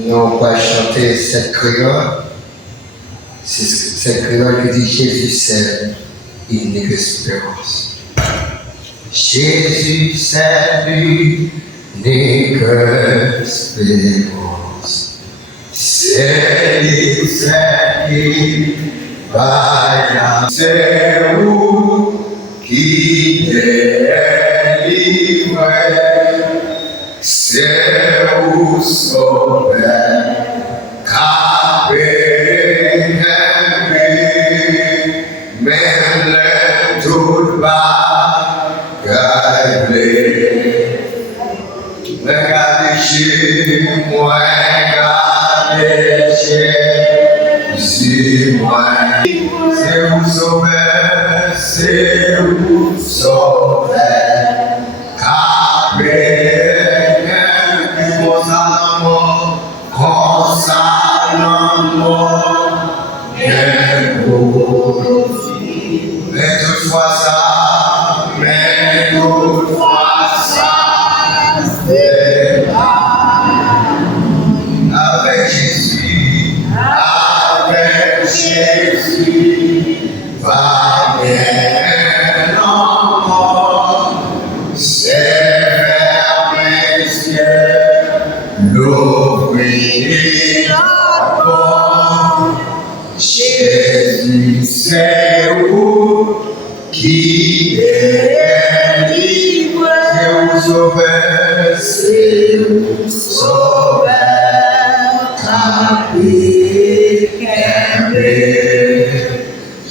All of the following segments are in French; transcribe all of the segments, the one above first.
Nous allons chanter cette créole. C'est cette créole que dit Jésus seul, il n'est qu'espérance. Jésus seul, lui, n'est qu'espérance. C'est lui, c'est où qui délivre, c'est où sauveur, capé, même le tout bas, regardez chez moi, regardez chez moi. C'est où sauveur, c'est où sauveur, capé, consalement, mais toutefois ça, c'est avec Jésus, va bien encore, c'est vers mes cieux, l'ouvrir la porte. Jésus, c'est où qui délivre, c'est où sauveur, capé,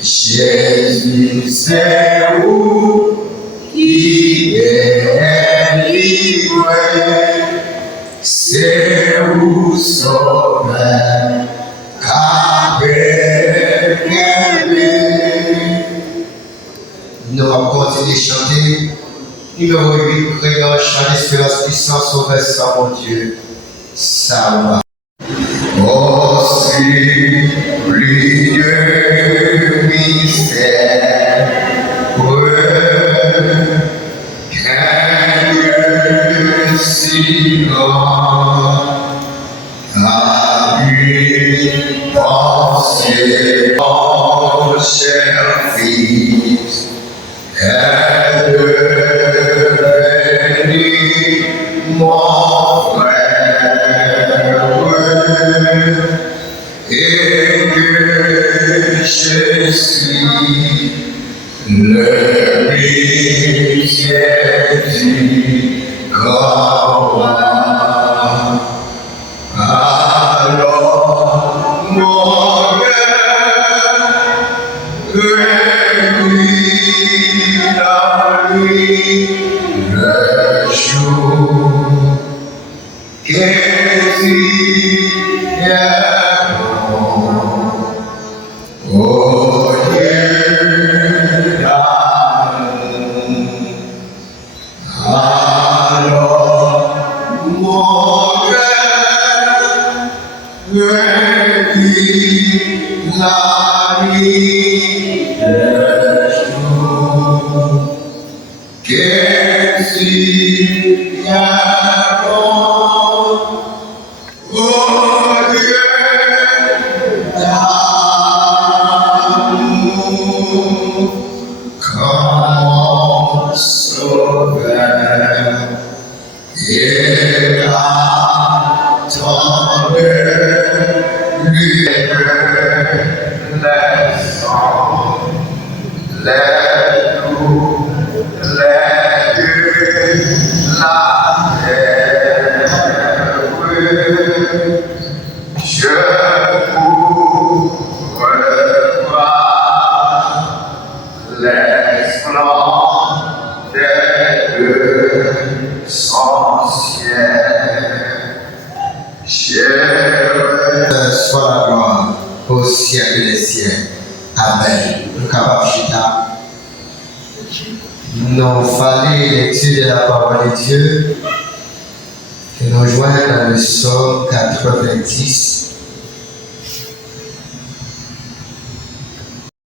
Jésus, c'est où qui délivre, c'est où sauveur, nous allons continuer de chanter. Numéro 8, créole, chant l'espérance, puissance, sauveur, sans mon Dieu. Ça va. Oh, sublime mystère, qu'un Dieu si grand a pu penser en cher fils est devenu mon frère et que je suis le miséricordieux grand roi. Alors mon cœur réduit la nuit, le jour Jésus est bon. Oh Dieu d'amour, alors mon cœur réduit la nuit, le jour Jésus est bon. Oh Dieu d'amour, comme mon sauveur, et attendez lui les sangs, les loups, les dieux, la terre. Je pourrais l'esplendeur de son ciel. Soit la gloire au siècle des siècles. Amen. Nous capables nous fallait l'étude de la parole de Dieu et nous joindre dans le psaume 90.